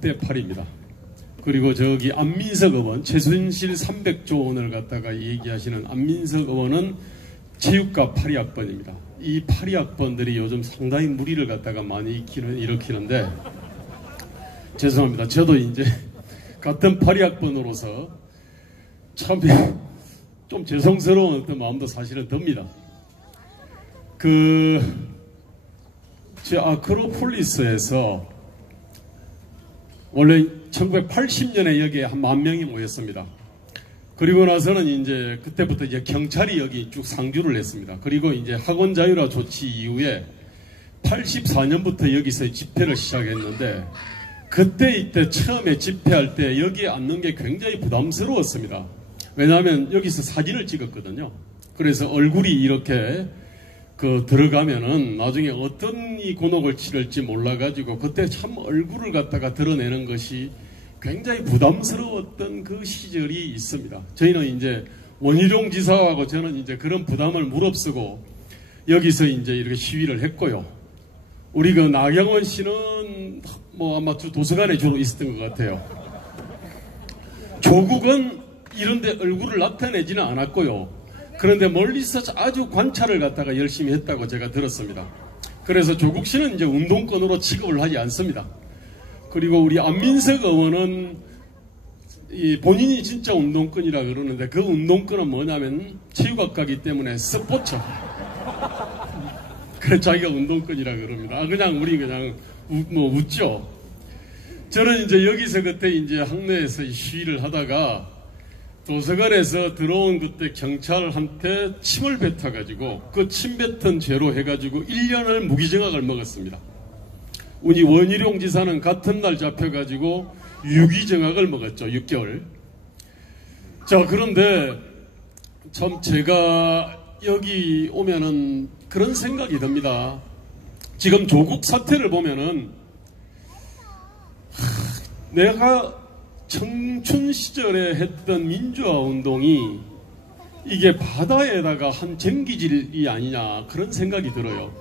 대 8입니다. 그리고 저기 안민석 의원, 최순실 300조 원을 갖다가 얘기하시는 안민석 의원은 체육과 파리학번입니다. 이 파리학번들이 요즘 상당히 무리를 갖다가 많이 일으키는데, 죄송합니다. 저도 이제 같은 파리학번으로서 참 좀 죄송스러운 어떤 마음도 사실은 듭니다. 저 아크로폴리스에서 원래 1980년에 여기에 한 10,000명이 모였습니다. 그리고 나서는 이제 그때부터 이제 경찰이 여기 쭉 상주를 했습니다. 그리고 이제 학원 자율화 조치 이후에 84년부터 여기서 집회를 시작했는데, 이때 처음에 집회할 때 여기에 앉는 게 굉장히 부담스러웠습니다. 왜냐하면 여기서 사진을 찍었거든요. 그래서 얼굴이 이렇게 들어가면은 나중에 어떤 이 곤혹을 치를지 몰라가지고 그때 참 얼굴을 갖다가 드러내는 것이 굉장히 부담스러웠던 그 시절이 있습니다. 저희는 이제 원희룡 지사하고 저는 이제 그런 부담을 무릅쓰고 여기서 이제 이렇게 시위를 했고요. 우리 나경원 씨는 뭐 아마 도서관에 주로 있었던 것 같아요. 조국은 이런데 얼굴을 나타내지는 않았고요. 그런데 멀리서 아주 관찰을 갖다가 열심히 했다고 제가 들었습니다. 그래서 조국 씨는 이제 운동권으로 취급을 하지 않습니다. 그리고 우리 안민석 의원은 본인이 진짜 운동권이라 그러는데, 그 운동권은 뭐냐면 체육학과이기 때문에 스포츠. 그래서 자기가 운동권이라 그럽니다. 그냥 우리 그냥 웃죠. 저는 이제 여기서 그때 이제 학내에서 시위를 하다가 도서관에서 들어온 그때 경찰한테 침을 뱉어가지고 그 침 뱉은 죄로 해가지고 1년을 무기징역을 먹었습니다. 우리 원희룡 지사는 같은 날 잡혀가지고 유기징역을 먹었죠. 6개월. 자, 그런데 참 제가 여기 오면은 그런 생각이 듭니다. 지금 조국 사태를 보면은 내가 청춘 시절에 했던 민주화 운동이 이게 바다에다가 한 쟁기질이 아니냐, 그런 생각이 들어요.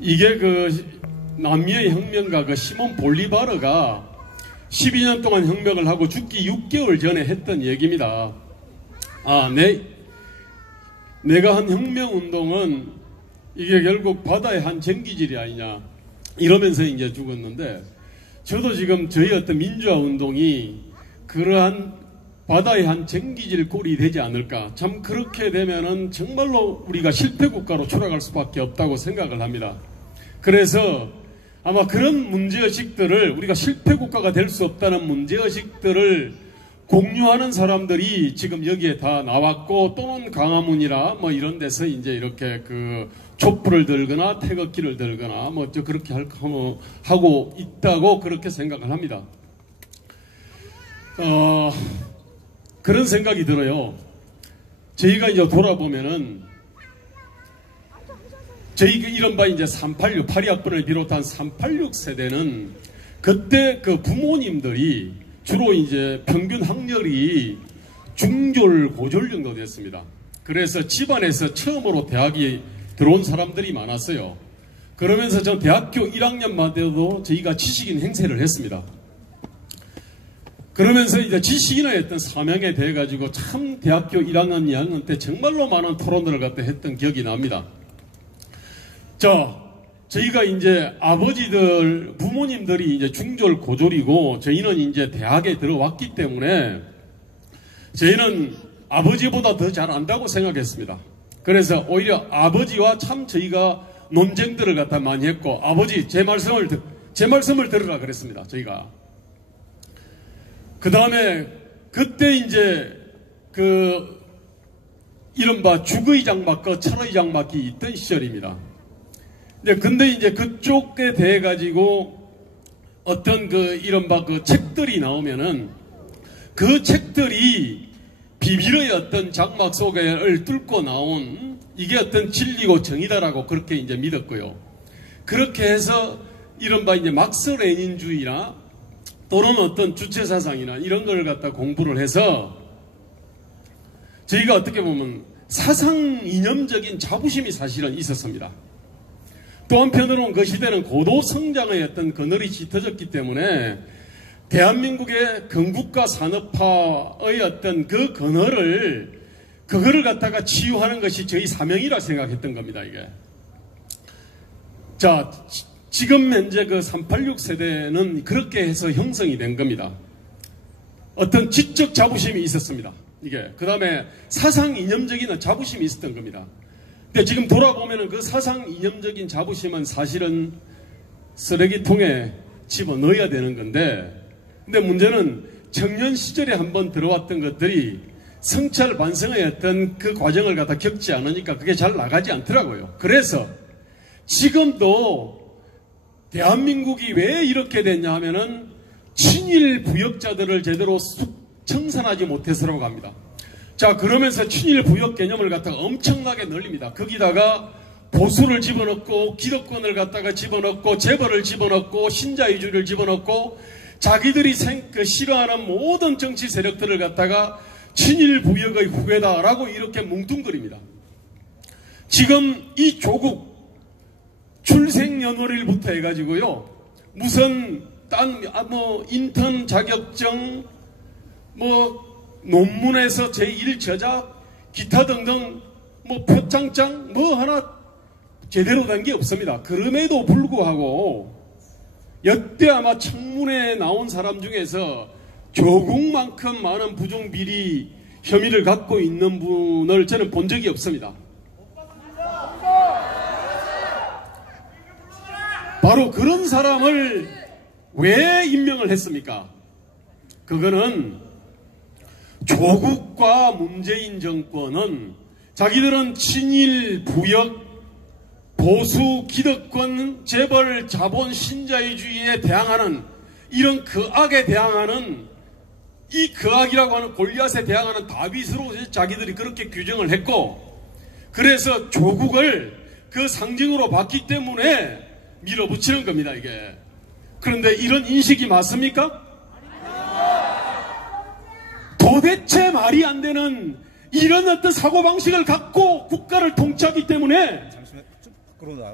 이게 남미의 혁명가 시몬 볼리바르가 12년 동안 혁명을 하고 죽기 6개월 전에 했던 얘기입니다. 내가 한 혁명 운동은 이게 결국 바다의 한 쟁기질이 아니냐, 이러면서 이제 죽었는데, 저도 지금 저희 어떤 민주화 운동이 그러한 바다의 한 쟁기질 꼴이 되지 않을까. 참 그렇게 되면은 정말로 우리가 실패 국가로 추락할 수밖에 없다고 생각을 합니다. 그래서 아마 그런 문제의식들을, 우리가 실패 국가가 될 수 없다는 문제의식들을 공유하는 사람들이 지금 여기에 다 나왔고, 또는 광화문이라 뭐 이런 데서 이제 이렇게 촛불을 들거나 태극기를 들거나 그렇게 하고 있다고 그렇게 생각을 합니다. 그런 생각이 들어요. 저희가 이제 돌아보면은 저희 이른바 이제 386, 파리학번을 비롯한 386 세대는 그때 부모님들이 주로 이제 평균 학력이 중졸, 고졸 정도 됐습니다. 그래서 집안에서 처음으로 대학이 들어온 사람들이 많았어요. 그러면서 전 대학교 1학년만 돼도 저희가 지식인 행세를 했습니다. 그러면서 이제 지식인의 어떤 사명에 대해 가지고 참 대학교 1학년, 2학년 때 정말로 많은 토론들을 갖다 했던 기억이 납니다. 저희가 이제 부모님들이 이제 중졸, 고졸이고 저희는 이제 대학에 들어왔기 때문에 저희는 아버지보다 더 잘 안다고 생각했습니다. 그래서 오히려 아버지와 참 저희가 논쟁들을 갖다 많이 했고, 아버지 제 말씀을 들으라 그랬습니다. 저희가. 그 다음에 그때 이제 이른바 죽의 장막과 철의 장막이 있던 시절입니다. 근데 이제 그쪽에 대해 가지고 어떤 이른바 책들이 나오면은 그 책들이 비밀의 어떤 장막 속을 뚫고 나온 이게 어떤 진리고 정의다라고 그렇게 이제 믿었고요. 그렇게 해서 이른바 이제 막스 레닌주의나 또는 어떤 주체사상이나 이런 걸 갖다 공부를 해서 저희가 어떻게 보면 사상 이념적인 자부심이 사실은 있었습니다. 또 한편으로는 그 시대는 고도 성장의 어떤 그늘이 짙어졌기 때문에 대한민국의 건국가 산업화의 어떤 그 그거를 갖다가 치유하는 것이 저희 사명이라 생각했던 겁니다, 이게. 자, 지금 현재 그 386 세대는 그렇게 해서 형성이 된 겁니다. 어떤 지적 자부심이 있었습니다. 이게. 그 다음에 사상 이념적인 자부심이 있었던 겁니다. 근데 지금 돌아보면은 그 사상 이념적인 자부심은 사실은 쓰레기통에 집어넣어야 되는 건데, 근데 문제는 청년 시절에 한번 들어왔던 것들이 성찰 반성의 어떤 그 과정을 갖다 겪지 않으니까 그게 잘 나가지 않더라고요. 그래서 지금도 대한민국이 왜 이렇게 됐냐 하면은 친일 부역자들을 제대로 청산하지 못해서라고 합니다. 자, 그러면서 친일 부역 개념을 갖다가 엄청나게 늘립니다. 거기다가 보수를 집어넣고 기득권을 갖다가 집어넣고 재벌을 집어넣고 신자유주의를 집어넣고 자기들이 싫어하는 모든 정치 세력들을 갖다가 친일 부역의 후계다라고 이렇게 뭉뚱그립니다. 지금 이 조국 출생연월일부터 해가지고요, 무슨 인턴 자격증, 논문에서 제1저작, 기타 등등, 표창장, 하나 제대로 된 게 없습니다. 그럼에도 불구하고, 여태 아마 청문회에 나온 사람 중에서 조국만큼 많은 부정비리 혐의를 갖고 있는 분을 저는 본 적이 없습니다. 바로 그런 사람을 왜 임명을 했습니까? 그거는 조국과 문재인 정권은 자기들은 친일, 부역, 보수, 기득권, 재벌, 자본, 신자유주의에 대항하는 이런 그악에 대항하는 이 그악이라고 하는 골리앗에 대항하는 다윗으로 자기들이 그렇게 규정을 했고, 그래서 조국을 그 상징으로 봤기 때문에 밀어붙이는 겁니다, 이게. 그런데 이런 인식이 맞습니까? 도대체 말이 안 되는 이런 어떤 사고방식을 갖고 국가를 통치하기 때문에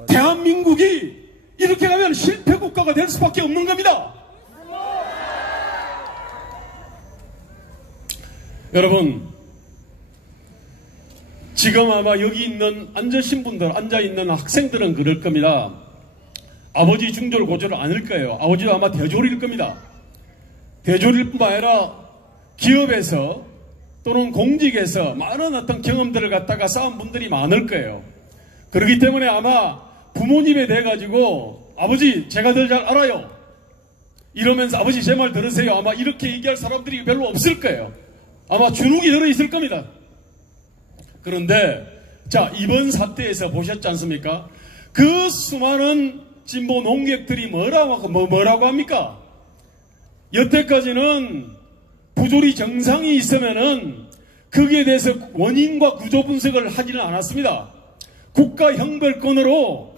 대한민국이 이렇게 가면 실패 국가가 될 수밖에 없는 겁니다. 여러분, 지금 아마 여기 있는 앉아있는 학생들은 그럴 겁니다. 아버지 중졸 고졸을 않을 거예요. 아버지도 아마 대졸일 겁니다. 대졸일 뿐만 아니라 기업에서 또는 공직에서 많은 어떤 경험들을 갖다가 쌓은 분들이 많을 거예요. 그렇기 때문에 아마 부모님에 대해 가지고 아버지 제가 더 잘 알아요, 이러면서 아버지 제 말 들으세요, 아마 이렇게 얘기할 사람들이 별로 없을 거예요. 아마 주눅이 들어있을 겁니다. 그런데 자, 이번 사태에서 보셨지 않습니까? 그 수많은 진보 농객들이 뭐라고 합니까? 여태까지는 부조리 정상이 있으면은 거기에 대해서 원인과 구조 분석을 하지는 않았습니다. 국가 형벌권으로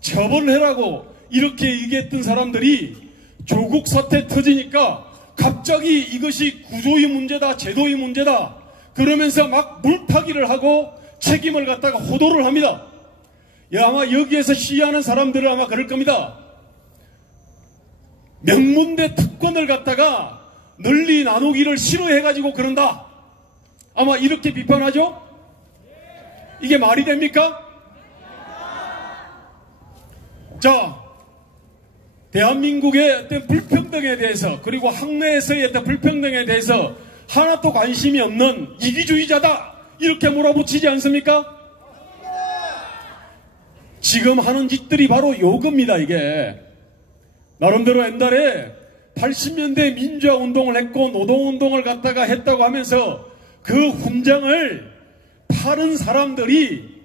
처벌해라고 이렇게 얘기했던 사람들이 조국 사태 터지니까 갑자기 이것이 구조의 문제다, 제도의 문제다 그러면서 막 물타기를 하고 책임을 갖다가 호도를 합니다. 아마 여기에서 시위하는 사람들은 아마 그럴 겁니다. 명문대 특권을 갖다가 널리 나누기를 싫어해가지고 그런다, 아마 이렇게 비판하죠? 이게 말이 됩니까? 자, 대한민국의 어떤 불평등에 대해서, 그리고 학내에서의 어떤 불평등에 대해서 하나도 관심이 없는 이기주의자다 이렇게 몰아붙이지 않습니까? 지금 하는 짓들이 바로 요겁니다. 이게 나름대로 옛날에 80년대 민주화운동을 했고 노동운동을 갖다가 했다고 하면서 그 훈장을 파는 사람들이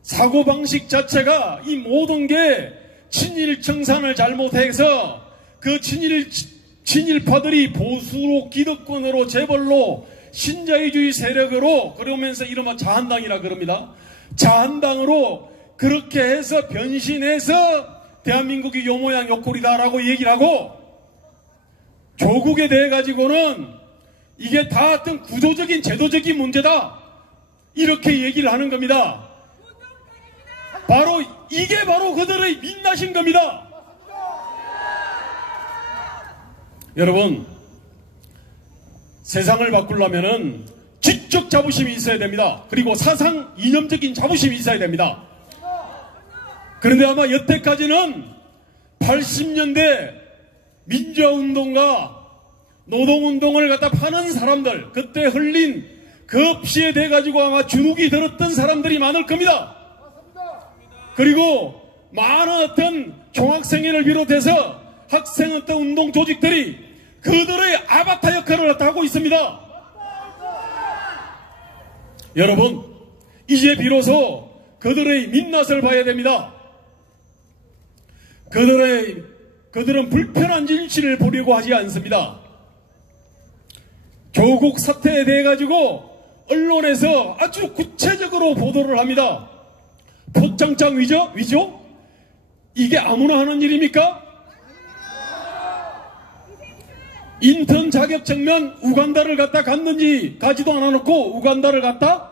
사고방식 자체가 이 모든 게 친일 청산을 잘못해서 그 친일파들이 보수로 기득권으로 재벌로 신자유주의 세력으로, 그러면서 이른바 자한당이라 그럽니다. 자한당으로 그렇게 해서 변신해서 대한민국이 요 모양 요 꼴이다라고 얘기를 하고, 조국에 대해 가지고는 이게 다 어떤 구조적인 제도적인 문제다 이렇게 얘기를 하는 겁니다. 바로 이게 바로 그들의 민낯인 겁니다. 여러분, 세상을 바꾸려면은 지적 자부심이 있어야 됩니다. 그리고 사상 이념적인 자부심이 있어야 됩니다. 그런데 아마 여태까지는 80년대 민주화운동과 노동운동을 갖다 파는 사람들, 그때 흘린 그 피에 대가지고 아마 주눅이 들었던 사람들이 많을 겁니다. 그리고 많은 어떤 총학생회를 비롯해서 학생 어떤 운동 조직들이 그들의 아바타 역할을 갖다 하고 있습니다. 여러분, 이제 비로소 그들의 민낯을 봐야 됩니다. 그들은 불편한 진실을 보려고 하지 않습니다. 조국 사태에 대해 가지고 언론에서 아주 구체적으로 보도를 합니다. 포장장 위조? 이게 아무나 하는 일입니까? 인턴 자격증면 우간다를 갖다 갔는지 가지도 않아놓고 우간다를 갔다?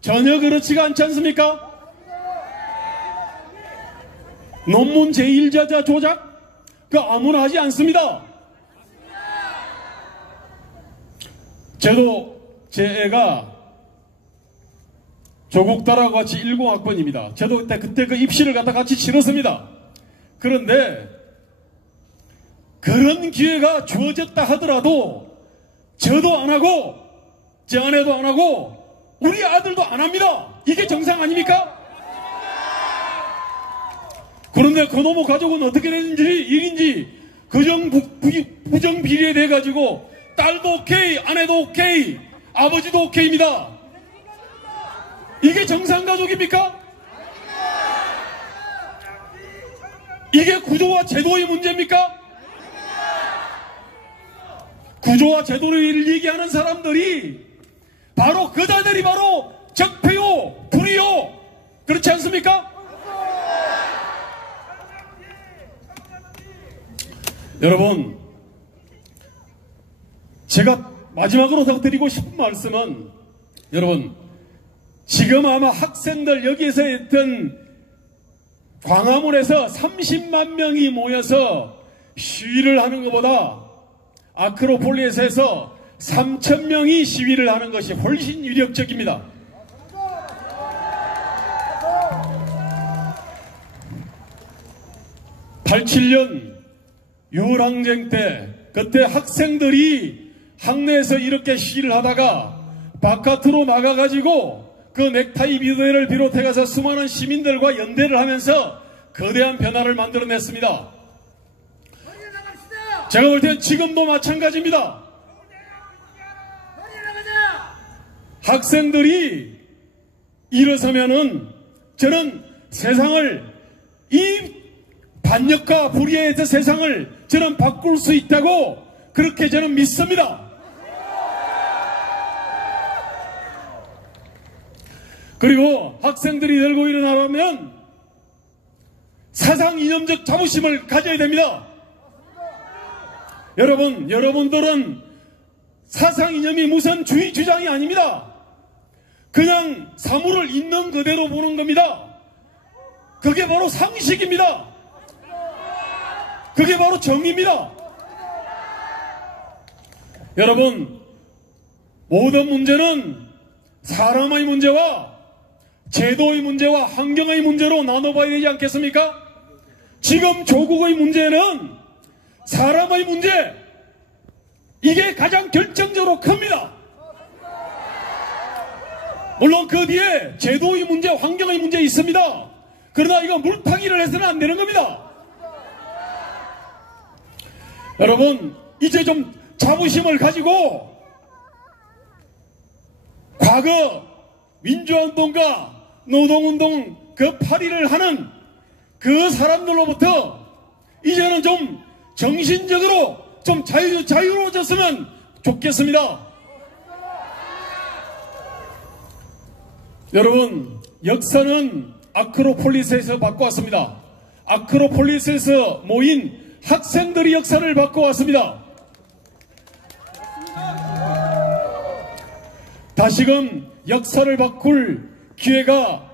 전혀 그렇지가 않지 않습니까? 논문 제1저자 조작? 그 아무나 하지 않습니다. 제 애가 조국 딸하고 같이 10학번입니다. 저도 그때 그 입시를 갖다 같이 치렀습니다. 그런데 그런 기회가 주어졌다 하더라도 저도 안 하고 제 아내도 안 하고 우리 아들도 안 합니다. 이게 정상 아닙니까? 그런데 그놈의 가족은 어떻게 되는지 일인지 부정비리에 대해 가지고 딸도 오케이, 아내도 오케이, 아버지도 오케이입니다. 이게 정상가족입니까? 이게 구조와 제도의 문제입니까? 구조와 제도를 얘기하는 사람들이 바로 그자들이 바로 적폐요, 불의요, 그렇지 않습니까? 여러분, 제가 마지막으로 더 드리고 싶은 말씀은, 여러분, 지금 아마 학생들 여기에서 했던 광화문에서 30만 명이 모여서 시위를 하는 것보다 아크로폴리스에서 3,000명이 시위를 하는 것이 훨씬 유력적입니다. (87년) 유월항쟁 때 그때 학생들이 학내에서 이렇게 시위를 하다가 바깥으로 나가가지고 그 넥타이 비대를 비롯해서 수많은 시민들과 연대를 하면서 거대한 변화를 만들어냈습니다. 제가 볼 땐 지금도 마찬가지입니다. 학생들이 일어서면은 저는 세상을, 이 반역과 불의에 대해서 세상을 저는 바꿀 수 있다고 그렇게 저는 믿습니다. 그리고 학생들이 들고 일어나려면 사상 이념적 자부심을 가져야 됩니다. 여러분들은 사상 이념이 무슨 주의 주장이 아닙니다. 그냥 사물을 있는 그대로 보는 겁니다. 그게 바로 상식입니다. 그게 바로 정의입니다. 여러분, 모든 문제는 사람의 문제와 제도의 문제와 환경의 문제로 나눠봐야 되지 않겠습니까? 지금 조국의 문제는 사람의 문제, 이게 가장 결정적으로 큽니다. 물론 그 뒤에 제도의 문제, 환경의 문제 있습니다. 그러나 이거 물타기를 해서는 안 되는 겁니다. 여러분, 이제 좀 자부심을 가지고 과거 민주화운동과 노동운동 그 파리를 하는 그 사람들로부터 이제는 좀 정신적으로 좀 자유로워졌으면 좋겠습니다. 여러분, 역사는 아크로폴리스에서 바꿔왔습니다. 아크로폴리스에서 모인 학생들이 역사를 바꿔왔습니다. 다시금 역사를 바꿀 기회가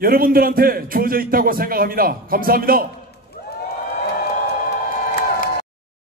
여러분들한테 주어져 있다고 생각합니다. 감사합니다.